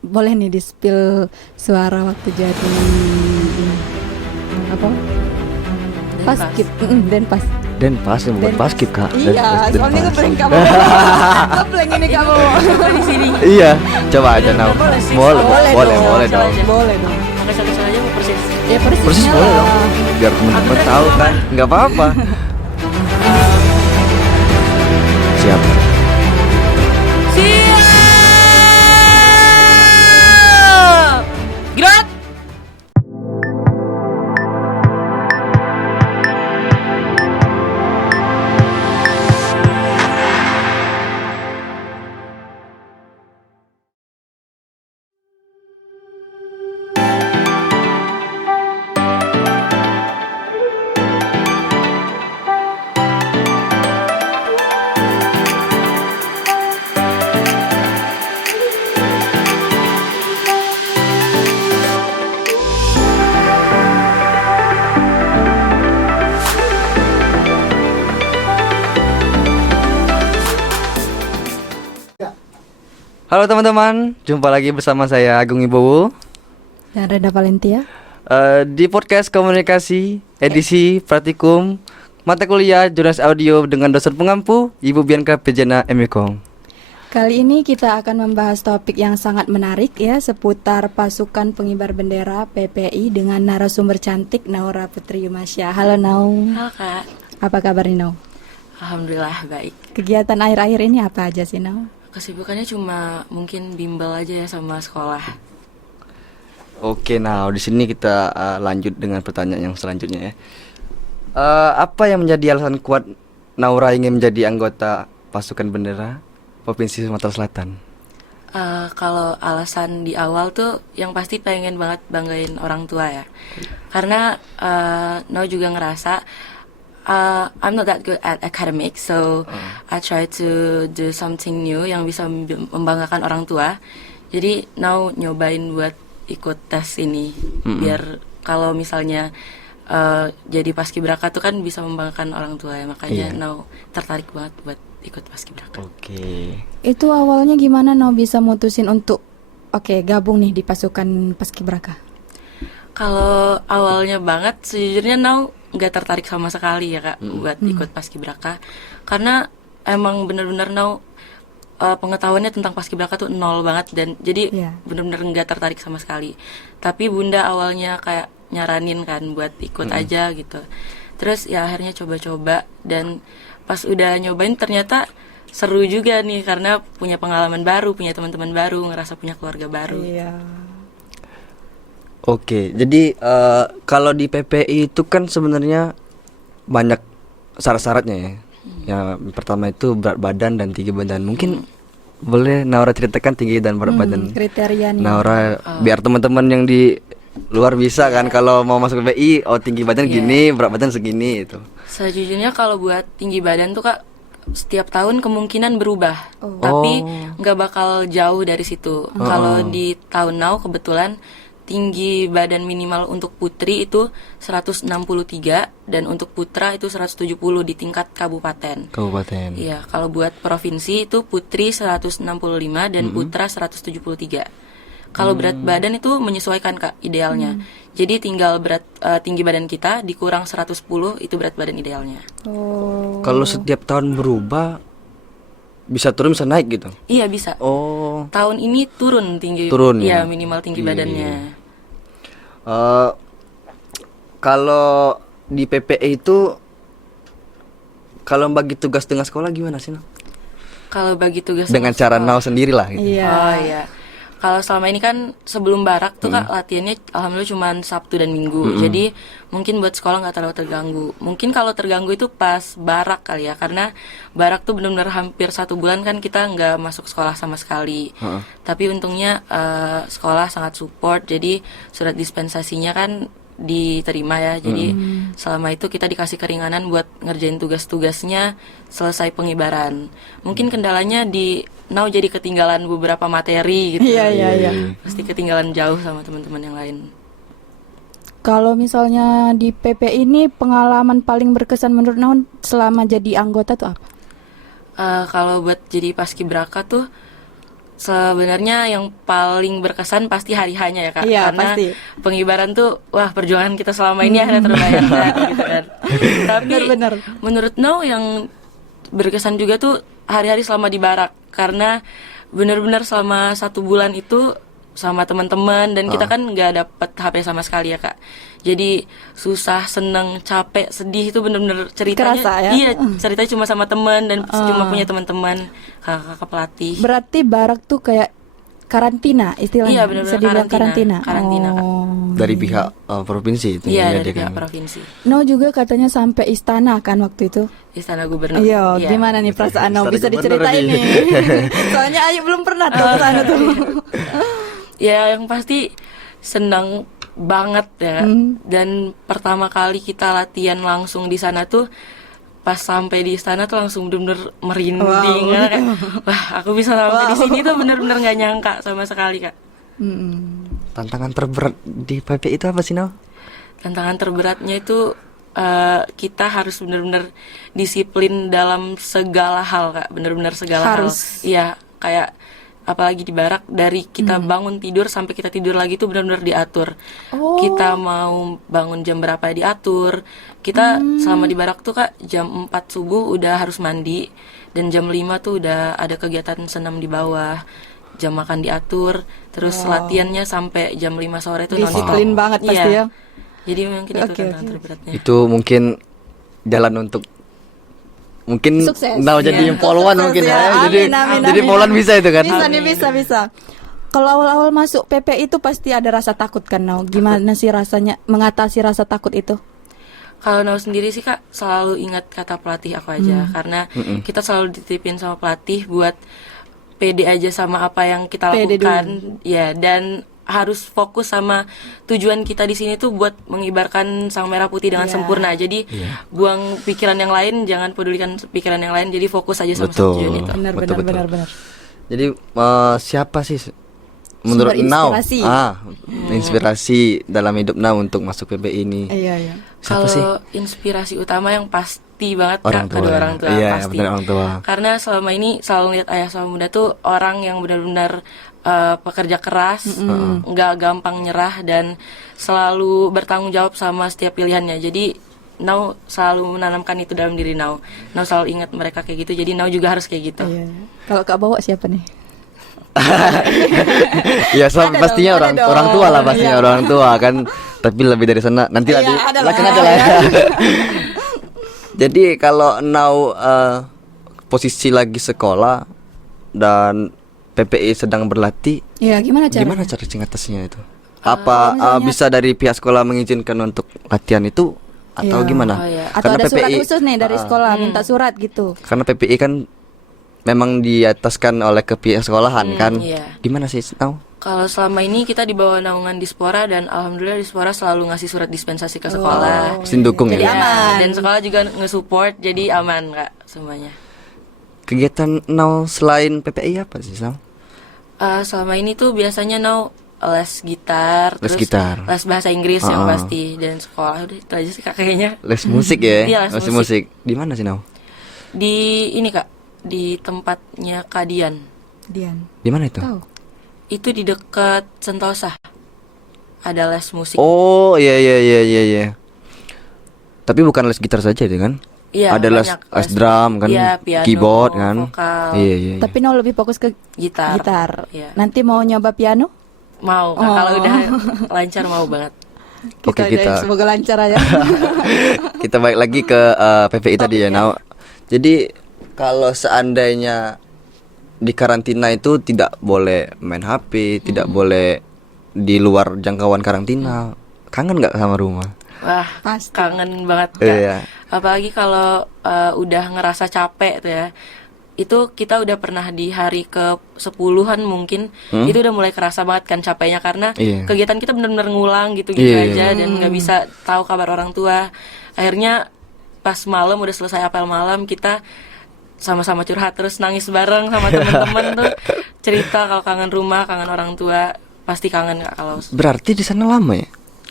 boleh nih di-spill suara waktu jadi ini. Apa? Paskib. Dan pas. Dan pas yang bukan paskib kak. Iya, Dan soalnya pas. ngeblank kamu. Ngeblank ini kamu. di sini. Iya, coba aja Nau. Boleh sih. Boleh dong. Boleh dong. Pakai sama aja mau persis. Ya Persis persisnya boleh lah. dong. Biar teman-teman Aku tahu tadi kan. Nggak apa-apa. Siap. Siap. Gerak. Halo teman-teman, jumpa lagi bersama saya Agung Ibowo Dan Reda Valentia. di podcast komunikasi edisi praktikum mata kuliah jurnalis audio dengan dosen pengampu Ibu Bianca Pejana Emikong. Kali ini kita akan membahas topik yang sangat menarik ya, seputar pasukan pengibar bendera PPI dengan narasumber cantik Naura Putri Yumasya. Halo Nau. Halo Kak. Apa kabar nih Nau? Alhamdulillah baik. Kegiatan akhir-akhir ini apa aja sih Nau? Kesibukannya cuma mungkin bimbel aja ya sama sekolah. Oke, nah di sini kita lanjut dengan pertanyaan yang selanjutnya ya. Apa yang menjadi alasan kuat Naura ingin menjadi anggota pasukan bendera Provinsi Sumatera Selatan? Kalau alasan di awal tuh yang pasti pengen banget banggain orang tua ya. Karena No juga ngerasa I'm not that good at academics, so I try to do something new yang bisa membanggakan orang tua. Jadi now nyobain buat ikut tes ini, biar kalau misalnya jadi paskibraka tuh kan bisa membanggakan orang tua ya. Makanya now tertarik banget buat ikut paskibraka. Oke. Itu awalnya gimana Nau bisa mutusin untuk gabung nih di pasukan paskibraka? Kalau awalnya banget, sejujurnya now nggak tertarik sama sekali ya Kak buat ikut paskibraka, karena emang bener-bener now pengetahuannya tentang paskibraka tuh nol banget, dan jadi bener-bener nggak tertarik sama sekali. Tapi bunda awalnya kayak nyaranin kan buat ikut aja gitu. Terus ya akhirnya coba-coba, dan pas udah nyobain ternyata seru juga nih, karena punya pengalaman baru, punya teman-teman baru, ngerasa punya keluarga baru. Iya. Oke, jadi kalau di PPI itu kan sebenarnya banyak syarat-syaratnya ya. Yang pertama itu berat badan dan tinggi badan. Mungkin boleh Naura ceritakan tinggi dan berat badan Kriterianya. Naura, biar teman-teman yang di luar bisa kan kalau mau masuk PPI, tinggi badan gini, berat badan segini itu. Sejujurnya kalau buat tinggi badan tuh Kak, setiap tahun kemungkinan berubah, tapi nggak bakal jauh dari situ. Kalau di tahun now kebetulan tinggi badan minimal untuk putri itu 163 dan untuk putra itu 170 di tingkat kabupaten. Kabupaten. Iya, kalau buat provinsi itu putri 165 dan putra 173. Kalau berat badan itu menyesuaikan Kak idealnya. Jadi tinggal tinggi badan kita dikurang 110 itu berat badan idealnya. Kalau setiap tahun berubah, bisa turun bisa naik gitu. Iya bisa. Tahun ini turun tinggi. Turun ya? Iya, minimal tinggi badannya. Kalau di PPI itu kalau bagi tugas dengan sekolah gimana sih? Kalau bagi tugas Dengan cara Nau sendiri lah gitu. Iya. Oh iya. Kalau selama ini kan sebelum barak tuh Kak latihannya alhamdulillah cuma Sabtu dan Minggu. Jadi mungkin buat sekolah nggak terlalu terganggu. Mungkin kalau terganggu itu pas barak kali ya, karena barak tuh benar-benar hampir 1 bulan kan kita nggak masuk sekolah sama sekali. Tapi untungnya sekolah sangat support. Jadi surat dispensasinya kan diterima ya. Jadi selama itu kita dikasih keringanan buat ngerjain tugas-tugasnya selesai pengibaran. Mungkin kendalanya di now jadi ketinggalan beberapa materi gitu. Iya. Pasti ketinggalan jauh sama teman-teman yang lain. Kalau misalnya di PP ini pengalaman paling berkesan menurut Naun selama jadi anggota tuh apa? Kalau buat jadi paskibraka tuh Sebenarnya yang paling berkesan pasti hari hanya ya Kak, Iya, karena pasti. pengibaran tuh wah perjuangan kita selama ini akhirnya terbayarkan gitu kan. Tapi Benar-benar. menurut No yang berkesan juga tuh hari-hari selama di barak, karena benar-benar selama 1 bulan itu sama teman-teman dan kita kan nggak dapet HP sama sekali ya Kak. Jadi susah, seneng, capek, sedih itu benar-benar ceritanya. Kerasa ya? Iya, ceritanya cuma sama teman dan cuma punya teman-teman, kakak pelatih. Berarti barak tuh kayak karantina istilahnya. Iya, benar-benar Bisa dibilang karantina. Karantina, Kak. Dari pihak provinsi itu Iya, ya, dari dia pihak kan. provinsi. No juga katanya sampai istana kan waktu itu. Istana Gubernur. Iya, Iya. gimana nih perasaan No? Istana Bisa Gubernur diceritain lagi. nih. Soalnya Ayu belum pernah tuh ke sana tuh. Ya, yang pasti senang banget ya. Dan pertama kali kita latihan langsung di sana tuh pas sampai di istana tuh langsung bener-bener merinding. Wow, Karena kayak, wah, aku bisa sampai di sini tuh bener-bener nggak nyangka sama sekali Kak. Tantangan terberat di PP itu apa sih, Nau? Tantangan terberatnya itu kita harus benar-benar disiplin dalam segala hal Kak, benar-benar segala Harus. hal. Iya, kayak apalagi di barak dari kita bangun tidur sampai kita tidur lagi itu benar-benar diatur. Oh. Kita mau bangun jam berapa diatur. Kita selama di barak tuh Kak jam 4 subuh udah harus mandi dan jam 5 tuh udah ada kegiatan senam di bawah. Jam makan diatur, terus latihannya sampai jam 5 sore itu Disiplin nonstop. banget pasti Iya. ya. Jadi mungkin itu Oke, tantangan oke. terberatnya. Itu mungkin jalan untuk mungkin Sukses. Nau jadi Iya. polwan Sukses mungkin ya. ya. Jadi Amin, jadi amin. polwan bisa itu kan. Bisa nih, bisa. Kalau awal-awal masuk PP itu pasti ada rasa takut kan, No? Gimana sih rasanya mengatasi rasa takut itu? Kalau Nau sendiri sih Kak selalu ingat kata pelatih aku aja, karena kita selalu dititipin sama pelatih buat pede aja sama apa yang kita Pede lakukan, ya, dan harus fokus sama tujuan kita di sini tuh buat mengibarkan sang merah putih dengan Iya. sempurna. Jadi buang pikiran yang lain, jangan pedulikan pikiran yang lain. Jadi fokus aja sama Betul. tujuan itu. Benar, Betul, betul. benar. Jadi siapa sih menurut Sumber Nau inspirasi. inspirasi dalam hidup Nau untuk masuk PP ini? Iya. Siapa sih? Kalau inspirasi utama yang pasti banget Orang Kak, tua kedua ya? orang tua Iya, pasti. benar, orang tua. Karena selama ini selalu lihat ayah sama bunda tuh orang yang benar-benar pekerja keras, nggak gampang nyerah dan selalu bertanggung jawab sama setiap pilihannya. Jadi Nau selalu menanamkan itu dalam diri Nau. Nau selalu ingat mereka kayak gitu. Jadi Nau juga harus kayak gitu. Iya. Kalau Kak bawa siapa nih? Ya, Ada pastinya dong, orang ada dong. orang tua lah pastinya Iya. orang tua kan. Tapi lebih dari sana nanti Iya, lagi ada lakukan lah. aja lah ya. Jadi kalau Nau posisi lagi sekolah dan PPI sedang berlatih, Iya, gimana caranya? gimana cara mengatasinya itu? Apa bisa dari pihak sekolah mengizinkan untuk latihan itu atau Iya. gimana? Oh, iya. Atau ada surat khusus nih dari sekolah minta surat gitu. Karena PPI kan memang diataskan oleh ke pihak sekolahan kan. iya. Gimana sih Nau? Kalau selama ini kita di bawah naungan Dispora dan alhamdulillah Dispora selalu ngasih surat dispensasi ke sekolah. Pasti dukung Jadi ya. aman. Dan sekolah juga nge-support, jadi aman Kak semuanya. Kegiatan Nau selain PPI apa sih Nau? Selama ini tuh biasanya les gitar, Les terus gitar. les bahasa Inggris yang pasti, dan sekolah udah itu aja sih Kak kayaknya. Les musik ya? Iya, les musik. Di mana sih Nau? Di ini Kak, di tempatnya Kadian. Dian. Di mana itu? Tahu. Itu di dekat Sentosa. Ada les musik. Oh iya. Tapi bukan les gitar saja itu kan? Iya, Ada les banyak drum kan? Iya, piano, Keyboard kan? vokal. Iya. Tapi No lebih fokus ke Gitar. Iya. Nanti mau nyoba piano? Mau, Kak, kalau udah lancar mau banget. Oke, doain kita semoga lancar aja. kita balik lagi ke PPI tadi ya Nau. Jadi kalau seandainya di karantina itu tidak boleh main HP, tidak boleh di luar jangkauan karantina. Kangen nggak sama rumah? Wah, Pasti. kangen banget Kak. Iya. Apalagi kalau udah ngerasa capek tuh ya. Itu kita udah pernah di hari ke 10-an mungkin. Itu udah mulai kerasa banget kan capeknya karena Iya. kegiatan kita benar-benar ngulang gitu-gitu Iya. aja dan nggak bisa tahu kabar orang tua. Akhirnya pas malam udah selesai apel malam kita sama-sama curhat terus nangis bareng sama teman-teman tuh cerita kalau kangen rumah, kangen orang tua, pasti kangen Kak kalau Berarti di sana lama ya?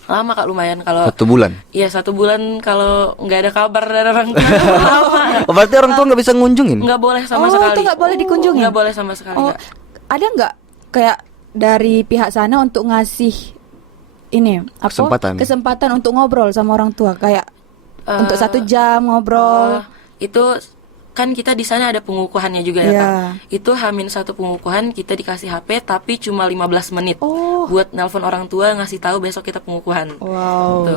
lama Kak lumayan kalau 1 bulan. iya 1 bulan kalau nggak ada kabar dari orang tua lama Oh, berarti orang tua nggak bisa ngunjungin? nggak boleh sama Oh, sekali itu nggak boleh dikunjungi? nggak boleh sama sekali Oh, Kak. ada nggak kayak dari pihak sana untuk ngasih ini apa kesempatan untuk ngobrol sama orang tua kayak untuk 1 jam ngobrol? Itu kan kita di sana ada pengukuhannya juga ya Kak. Itu H-1 pengukuhan kita dikasih HP tapi cuma 15 menit buat nelpon orang tua ngasih tahu besok kita pengukuhan. Wow.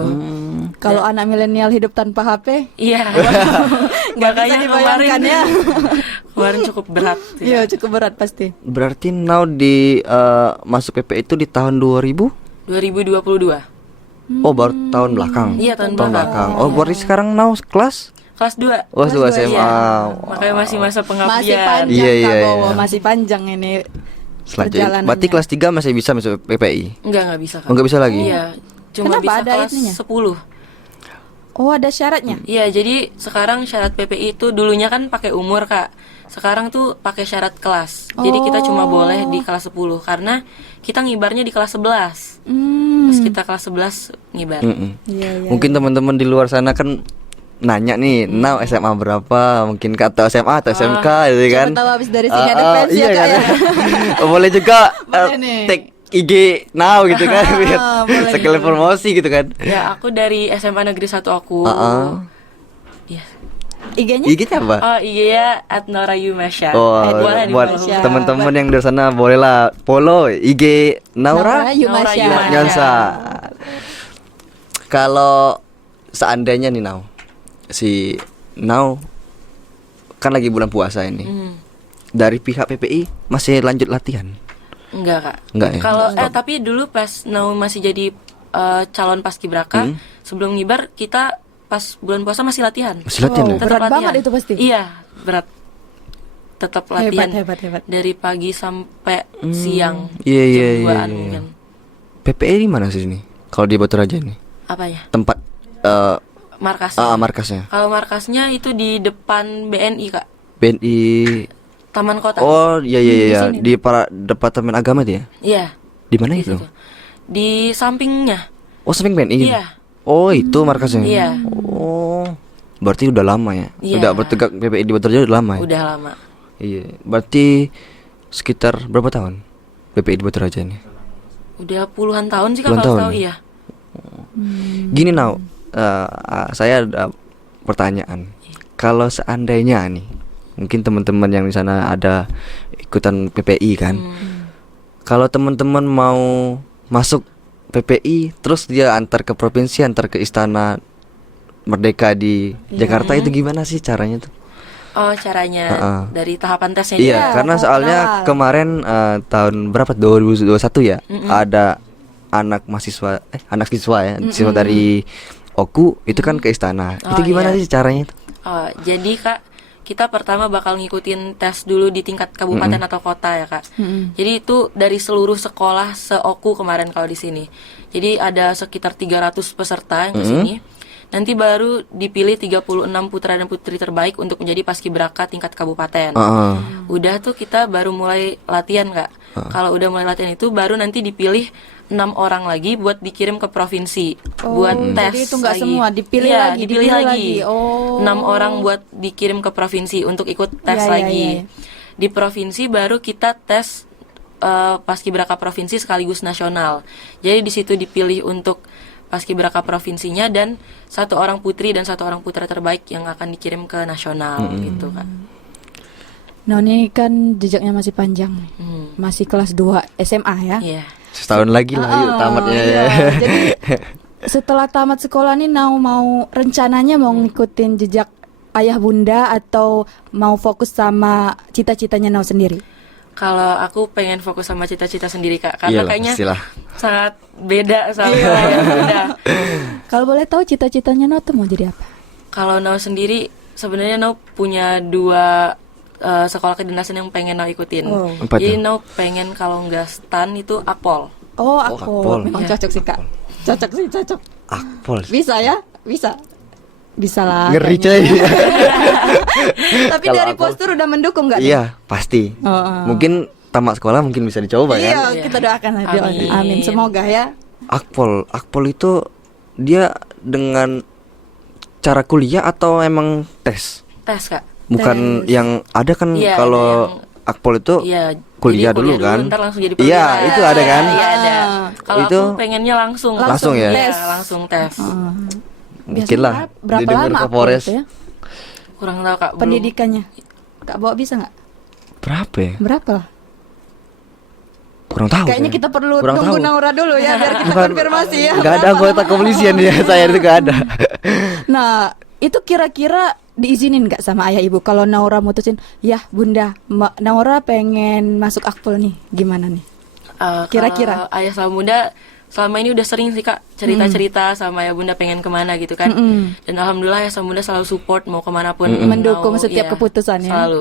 Kalau anak milenial hidup tanpa HP? Iya. Nggak bisa dibayangkan ya. Kemarin cukup berat. Iya, cukup berat pasti. Berarti now di masuk PPI itu di tahun 2022. Oh, baru tahun belakang. Iya, tahun belakang. Oh, berarti sekarang now kelas Kelas 2. Oh, kelas 2 SMA. Iya. Makanya masih masa pengabdian. Masih panjang Iya. masih panjang ini Selanjutnya. perjalanannya. Berarti kelas 3 masih bisa masuk PPI? Enggak bisa Kak. Oh, nggak bisa lagi? Iya. Cuma Kenapa bisa ada kelas itunya? 10. Oh, ada syaratnya? Iya, jadi sekarang syarat PPI itu dulunya kan pakai umur Kak. Sekarang tuh pakai syarat kelas. Jadi kita cuma boleh di kelas 10 karena kita ngibarnya di kelas 11. Terus kita kelas 11 ngibar. Iya. Mungkin teman-teman di luar sana kan nanya nih, now SMA berapa? Mungkin kata SMA atau SMK gitu kan. Siapa tahu habis dari sini ada fans ya Kak ya. Boleh juga Boleh nih. tag IG now gitu kan biar boleh. sekalian promosi gitu kan. Ya, aku dari SMA Negeri 1 aku. Iya. IG-nya? IG-nya apa? Oh, IG-nya @norayu_masya. Oh, Boleh buat di-follow. teman-teman yang dari sana bolehlah follow IG Naura Yumasya. Nyansa. Kalau seandainya nih si Now kan lagi bulan puasa ini. Dari pihak PPI masih lanjut latihan? Enggak Kak. Enggak ya? Kalau tapi dulu pas Nau masih jadi calon paskibraka, sebelum ngibar kita pas bulan puasa masih latihan. Masih latihan ya? Berat banget itu pasti. Iya, berat. Tetap latihan. Hebat. Dari pagi sampai siang. Iya. Jam 2-an mungkin. PPI di mana sih ini? Kalau di Batu Raja ini? Apa ya? Tempat Markasnya. markasnya. Kalau markasnya itu di depan BNI Kak. BNI. Taman Kota. Oh, iya. Di para Departemen Agama itu ya? Iya. Di mana Di itu? situ. Di sampingnya. Oh, samping BNI. Iya. Oh, itu markasnya. Iya. Oh. Berarti udah lama ya? Iya. Udah bertegak PPI di Batu Raja udah lama ya? Udah lama. Iya. Berarti sekitar berapa tahun PPI di Batu Raja ini? Udah puluhan tahun sih Kak Puluhan kalau tahun tahu, ya? iya. Gini saya ada pertanyaan. Kalau seandainya nih, mungkin teman-teman yang di sana ada ikutan PPI kan. Kalau teman-teman mau masuk PPI, terus dia antar ke provinsi, antar ke Istana Merdeka di Jakarta, itu gimana sih caranya tuh? Oh, caranya dari tahapan tesnya Iya, juga. karena soalnya kemarin tahun berapa 2021 ya, ada anak siswa ya, siswa dari Oku itu kan ke istana. Itu gimana sih caranya itu? Oh, jadi Kak, kita pertama bakal ngikutin tes dulu di tingkat kabupaten atau kota ya Kak. Jadi itu dari seluruh sekolah se-Oku kemarin kalau di sini. Jadi ada sekitar 300 peserta yang ke sini. Nanti baru dipilih 36 putra dan putri terbaik untuk menjadi paskibraka tingkat kabupaten. Udah tuh kita baru mulai latihan Kak. Kalau udah mulai latihan itu baru nanti dipilih 6 orang lagi buat dikirim ke provinsi buat tes. Jadi itu nggak lagi. semua, dipilih Iya, lagi, dipilih lagi. Oh. 6 orang buat dikirim ke provinsi untuk ikut tes lagi. Di provinsi baru kita tes paskibraka provinsi sekaligus nasional. Jadi di situ dipilih untuk paskibraka provinsinya dan 1 orang putri dan 1 orang putra terbaik yang akan dikirim ke nasional gitu Kak. Nah, ini kan jejaknya masih panjang. Masih kelas 2 SMA ya. Iya. Setahun lagi lah yuk tamatnya ya. Iya. Jadi setelah tamat sekolah nih mau rencananya mau ngikutin jejak ayah bunda atau mau fokus sama cita-citanya Nau sendiri? Kalau aku pengen fokus sama cita-cita sendiri Kak, karena Iyalah, kayaknya pastilah. sangat beda sama yang bunda. Kalau boleh tahu cita-citanya Nau tuh mau jadi apa? Kalau Nau sendiri sebenarnya Nau punya 2 sekolah kedinasan yang pengen Nau ikutin. Apa Jadi tuh? Nau pengen kalau nggak STAN itu Akpol. Oh, Akpol. memang Iya. cocok sih Kak. Cocok. Akpol. Bisa ya? Bisa lah. Ngeri kayaknya. coy. Tapi Kalau dari aku- postur udah mendukung nggak? Iya, pasti. Mungkin tamat sekolah mungkin bisa dicoba kan. Iya, kita doakan aja. Amin. Amin. Semoga ya. Akpol itu dia dengan cara kuliah atau emang tes? Tes Kak. Bukan Tes. yang ada kan Iya, kalau ada yang akpol itu Iya, kuliah jadi dulu kan? ntar langsung jadi Iya, perwira. itu ada kan? Iya, ada. Kalau Itu aku pengennya langsung. Langsung ya? Iya, langsung tes. Mungkin lah berapa didengar lama ke akpol Polres. itu ya? Kurang tahu Kak. belum. Pendidikannya. Kak Bawa bisa nggak? Berapa ya? Berapa lah? Kurang tahu. Kayaknya saya. kita perlu Kurang tunggu tahu. Naura dulu ya biar kita Bukan, konfirmasi ya. nggak ada anggota kepolisian ya, saya itu nggak ada. Nah, itu kira-kira diizinin nggak sama ayah ibu kalau Naura mutusin, ya Bunda, Naura pengen masuk akpol nih, gimana nih? Kira-kira? Kalau ayah sama bunda selama ini udah sering sih Kak cerita-cerita sama ayah bunda pengen kemana gitu kan. Dan alhamdulillah ayah sama bunda selalu support mau kemanapun. Mendukung Mau, setiap iya, keputusan ya. Selalu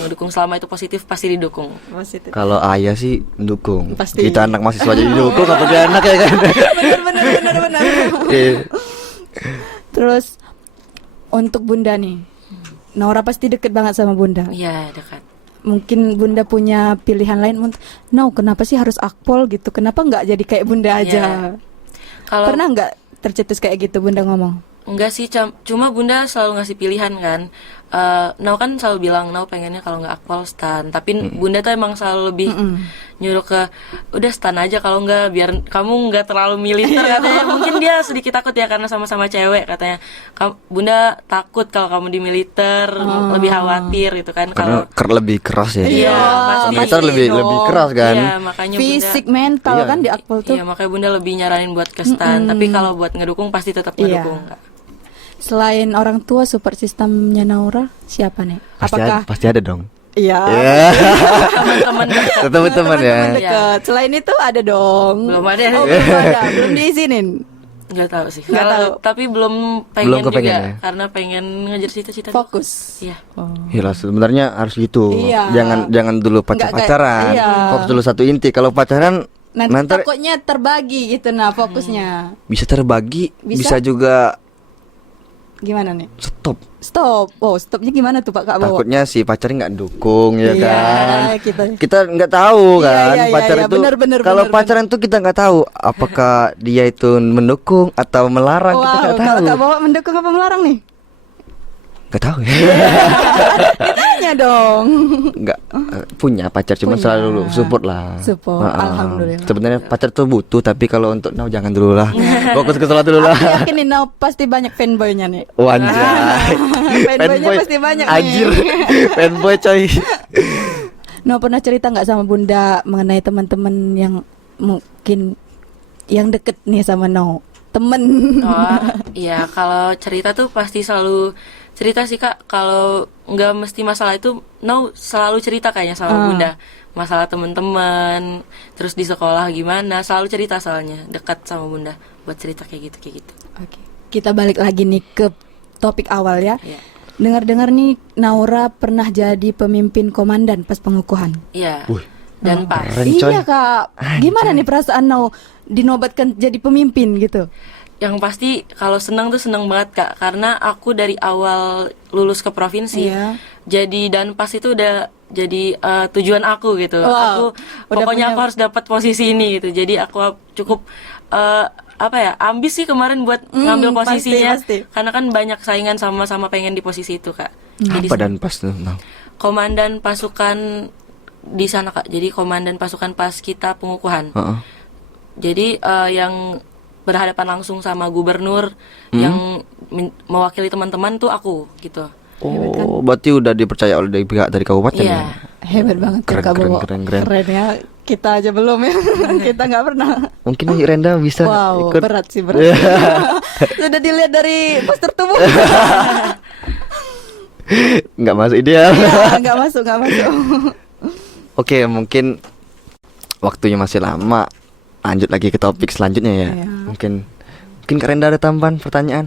mendukung, selama itu positif pasti didukung. Positif. Kalau ayah sih dukung. Pasti. Kita anak mahasiswa jadi dukung apa dia anak ya kan? Benar. Iya. Terus untuk Bunda nih, Naura pasti deket banget sama Bunda. Iya, dekat. Mungkin Bunda punya pilihan lain. Kenapa sih harus akpol gitu? Kenapa nggak jadi kayak Bunda aja? Iya. Kalau Pernah nggak tercetus kayak gitu Bunda ngomong? enggak sih, cuma bunda selalu ngasih pilihan kan. Nau kan selalu bilang Nau pengennya kalau nggak akpol stan, tapi bunda tuh emang selalu lebih nyuruh ke udah stan aja, kalau nggak biar kamu nggak terlalu militer katanya. Mungkin dia sedikit takut ya karena sama-sama cewek katanya. Bunda takut kalau kamu di militer, lebih khawatir gitu kan. Karena Kalau lebih keras ya. Iya, pasti. Militer lebih dong. lebih keras kan. Iya, makanya Fisik, bunda, mental Iya. kan di akpol tuh. iya makanya bunda lebih nyaranin buat ke stan. Tapi kalau buat ngedukung pasti tetap Iya. ngedukung Kak. Selain orang tua, support sistemnya Naura siapa nih? Pasti ada dong. Iya. Teman-teman dekat. Teman-teman ya. Teman dekat. Selain itu ada dong. Belum ada. Oh, belum ada. Belum diizinin. Nggak tahu sih. Nggak tahu. Tapi belum pengen Belum juga kepengen ya? karena pengen ngejar cita-cita. Fokus. Iya. Iya, sebenarnya harus gitu. Iya. Jangan dulu Nggak kayak- pacaran. iya. Fokus dulu satu inti. Kalau pacaran Nanti takutnya terbagi gitu nah fokusnya. bisa terbagi, Bisa? bisa juga Gimana nih? stop. Stop. Oh, stopnya gimana tuh Pak Kak Bawa? Takutnya si pacarnya nggak dukung ya Iya, kan. kita- Kita nggak tahu Iya, kan iya, pacar iya, itu. benar, Kalau benar. pacaran tuh kita nggak tahu apakah dia itu mendukung atau melarang, kita Wow, nggak kalau tahu. Kak Bawa mendukung apa melarang nih? Nggak tahu ya. Ditanya dong. Nggak punya pacar, cuma Punya. selalu support lah. Support, alhamdulillah. Sebenarnya pacar tuh butuh, tapi kalau untuk jangan dulu lah. Fokus ke sholat dulu lah. Aku yakin nih Nau pasti banyak fanboynya nih. Wanjay. Fanboynya pasti banyak Anjir. nih. Fanboy coy. Nau pernah cerita nggak sama Bunda mengenai teman-teman yang mungkin yang deket nih sama Nau? Temen. Oh, iya, kalau cerita tuh pasti selalu cerita sih Kak. Kalau nggak mesti masalah itu, No selalu cerita kayaknya sama Bunda. Masalah teman-teman, terus di sekolah gimana, selalu cerita soalnya dekat sama Bunda buat cerita kayak gitu. Oke. Kita balik lagi nih ke topik awal ya. Iya. Dengar-dengar nih Naura pernah jadi pemimpin komandan pas pengukuhan. Iya. Wih. Dan pas. Keren, coy. Iya Kak. Gimana nih perasaan Nau dinobatkan jadi pemimpin gitu? Yang pasti kalau senang tuh senang banget Kak, karena aku dari awal lulus ke provinsi, Iya. jadi dan pas itu udah jadi tujuan aku gitu. Wow. Aku Udah pokoknya punya- aku harus dapat posisi ini gitu. Jadi aku cukup ambis sih kemarin buat ngambil posisinya, pasti. karena kan banyak saingan sama-sama pengen di posisi itu Kak. Jadi Apa dan pas tuh? Nah. komandan pasukan di sana Kak. Jadi komandan pasukan pas kita pengukuhan. Heeh. Jadi yang berhadapan langsung sama gubernur yang mewakili teman-teman tuh aku gitu. Oh, berarti udah dipercaya oleh dari pihak dari kabupaten Iya. ya? Hebat banget ya Keren, Kak keren, Bowo. keren. Keren ya. Kita aja belum ya. Kita nggak pernah. Mungkin Renda bisa Wow, ikut. berat sih berat. Sudah dilihat dari postur tubuh. Nggak masuk ideal. Ya, nggak masuk, nggak masuk. Oke, mungkin waktunya masih lama. Lanjut lagi ke topik selanjutnya ya. Iya. Mungkin Kak Renda ada tambahan pertanyaan?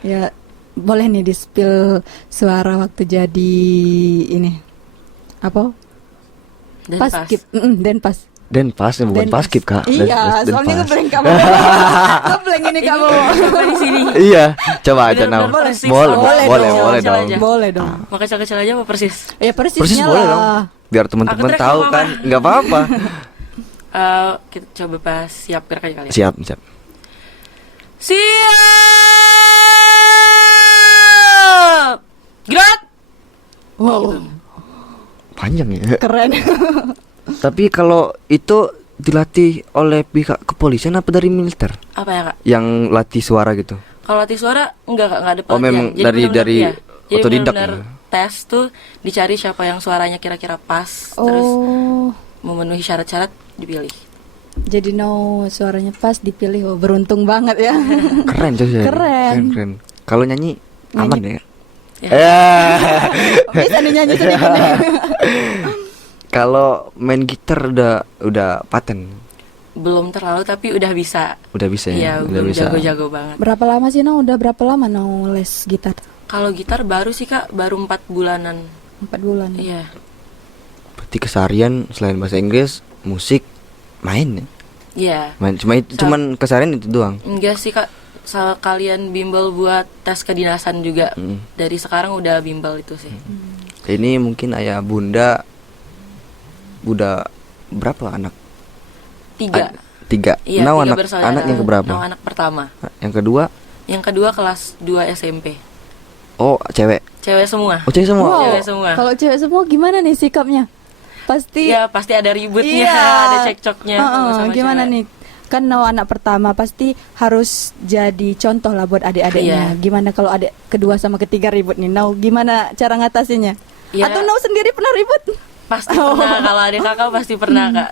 Ya, boleh nih di-spill suara waktu jadi ini. Apa? Dan Pas pas. skip. Dan pas. Dan pas ya, bukan Dan pas skip Kak. Iya, Dan soalnya pas. ngeblank kamu. Ngeblank ini kamu. Sampai di sini. Iya, coba aja Bener-bener Nau. persis. Boleh, Boleh boleh, dong. boleh Kecil dong. aja. Boleh dong. Mau kecil-kecil aja apa persis? Ya persisnya Persis boleh dong. lah. Biar teman-teman Aku track tahu nggak kan, apa-apa. nggak apa-apa. Kita coba pas siap gerak aja kali ya. Siap, siap. Siap. Gerak. Wow. Panjang ya. Keren. Tapi kalau itu dilatih oleh pihak kepolisian apa dari militer? Apa ya, Kak? Yang latih suara gitu. Kalau latih suara enggak, Kak, enggak ada Oh, pelatihan. memang Jadi dari benar-benar, Jadi otodidak benar-benar ya? tes tuh dicari siapa yang suaranya kira-kira pas, terus Oh, memenuhi syarat-syarat dipilih. jadi suaranya pas dipilih. Oh, beruntung banget ya. Keren tuh ya. Keren. Kalau nyanyi aman ya? Ya. Bisa nih nyanyi sedikit nih. Kalau main gitar udah paten. Belum terlalu tapi udah bisa. Udah bisa ya? Iya, Udah belum bisa. jago-jago banget. Berapa lama sih udah berapa lama les gitar? Kalau gitar baru sih, Kak, baru 4 bulanan. 4 bulan. Iya. Berarti keseharian selain bahasa Inggris, musik, main ya? Iya. Main cuman keseharian itu doang. Enggak sih, Kak. Kalian bimbel buat tes kedinasan juga. Dari sekarang udah bimbel itu sih. Ini mungkin ayah bunda udah berapa anak? 3. 3. Iya, Nau 3 anak bersaudara. anak yang keberapa? Nau anak pertama. Yang kedua? Yang kedua kelas 2 SMP. Oh, cewek. Cewek semua. Oh, cewek semua. Wow, Cewek semua. kalau cewek semua gimana nih sikapnya? Pasti Iya, pasti ada ributnya, Iya. ada cekcoknya sama gimana cewek. nih? Kan anak pertama pasti harus jadi contoh lah buat adik-adiknya. Iya. Gimana kalau adik kedua sama ketiga ribut nih? Gimana cara ngatasinnya? Iya. Atau sendiri pernah ribut? Pasti pernah, kalau ada kakak pasti pernah, Kak.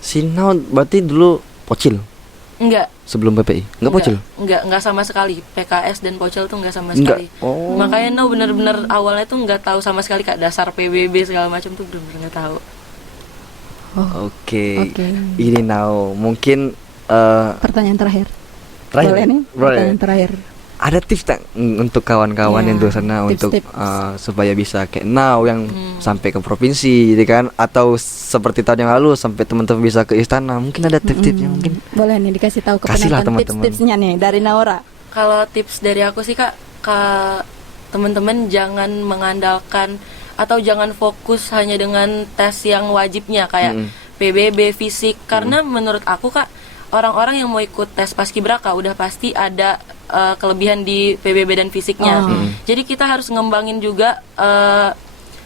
Si Nau berarti dulu pocil Enggak. sebelum PPI. Enggak pocil. Enggak sama sekali. PKS dan pocil tuh enggak sama Enggak. sekali. Oh. Makanya Nau bener-bener awalnya tuh enggak tahu sama sekali, Kak, dasar PBB segala macam tuh bener-bener enggak tahu. Oke. Oke. Ini Nau mungkin Pertanyaan terakhir. terakhir. Boleh nih? Boleh. Pertanyaan terakhir. Ada tips tak untuk kawan-kawan Ya, yang di sana untuk tips-tips. supaya bisa kayak Nau yang sampai ke provinsi, gitu kan? Atau seperti tahun yang lalu sampai teman-teman bisa ke istana. Mungkin ada tips-tipsnya mungkin. Boleh nih dikasih tahu ke Kasihlah penonton teman-teman. tips-tipsnya nih dari Naura. Kalau tips dari aku sih, Kak, ke teman-teman jangan mengandalkan atau jangan fokus hanya dengan tes yang wajibnya kayak PBB, fisik, karena menurut aku, Kak, orang-orang yang mau ikut tes paskibraka udah pasti ada kelebihan di PBB dan fisiknya. Jadi kita harus ngembangin juga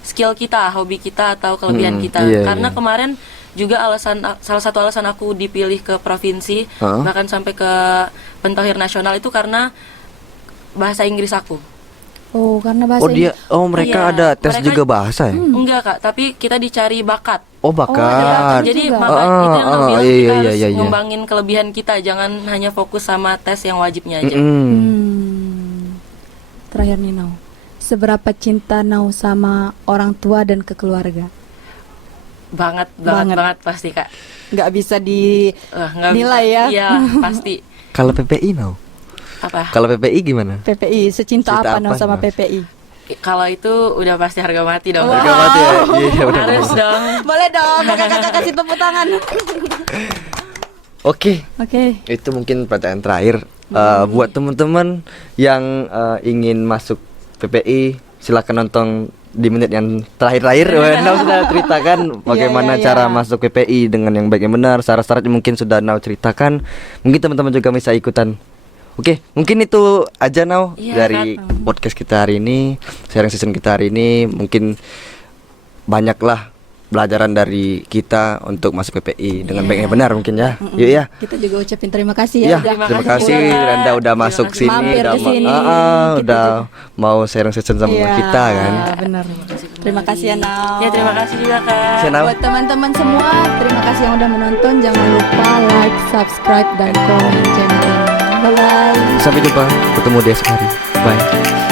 skill kita, hobi kita atau kelebihan kita. Iya, Karena iya. kemarin juga salah satu alasan aku dipilih ke provinsi, bahkan sampai ke pentohir nasional itu karena bahasa Inggris aku. Oh, karena bahasa Mereka Iya, ada tes mereka- juga bahasa ya? Enggak, Kak, tapi kita dicari bakat. Oh, bakat. Jadi juga. maka itu yang aku bilang iya, kita iya, harus iya, iya. ngembangin kelebihan kita, jangan hanya fokus sama tes yang wajibnya aja. Terakhir nih seberapa cinta sama orang tua dan ke keluarga? Banget pasti, Kak. Nggak bisa Nggak Nilai bisa. ya? Iya, pasti. Kalau PPI Nau? Apa? Kalau PPI gimana? PPI, secinta Cinta apa apa, sama Nau? PPI? Kalau itu udah pasti harga mati dong. Harga mati ya? Iya, udah. Harus dong. Boleh dong, kakak-kakak kasih tepuk tangan. Oke. Oke. Itu mungkin pertanyaan terakhir. Buat teman-teman yang ingin masuk PPI, silakan nonton di menit yang terakhir-terakhir. Nau sudah ceritakan bagaimana iya. cara masuk PPI dengan yang baik yang benar. Syarat-syaratnya mungkin sudah Nau ceritakan. Mungkin teman-teman juga bisa ikutan. Oke, mungkin itu aja Nau Iya, dari Kak. podcast kita hari ini, sharing session kita hari ini. Mungkin banyaklah pelajaran dari kita untuk masuk PPI dengan baik yang benar mungkin ya. Yuk ya. Kita juga ucapin terima kasih Ya, ya. terima Terima kasih kasih juga. Randa udah Terima masuk kasih. sini, Mampir udah ke sini. Kita udah mau sharing session sama Iya, kita kan. benar. Terima kasih ya Nau. Ya, terima kasih juga, Kak. Siap, Nau. Buat teman-teman semua, terima kasih yang udah menonton. Jangan lupa like, subscribe, dan komen channel ini. Bye bye. Sampai jumpa, ketemu di esok hari. Bye.